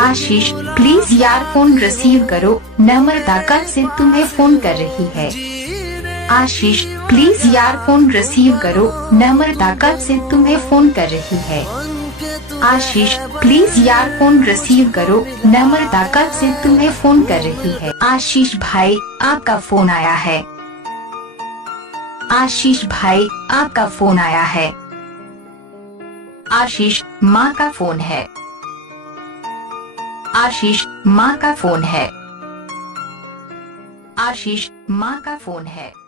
आशीष please यार phone receive करो, नम्रता कल से तुम्हें फोन कर रही है। आशीष प्लीज यार फोन रिसीव करो, नम्रता कल से तुम्हें फोन कर रही है। आशीष प्लीज यार फोन रिसीव करो, नम्रता कल से तुम्हें फोन कर रही है। आशीष भाई आपका फोन आया है। आशीष भाई आपका फोन आया है। आशीष माँ का फोन है। आशीष माँ का फोन है। आशीष माँ का फोन है।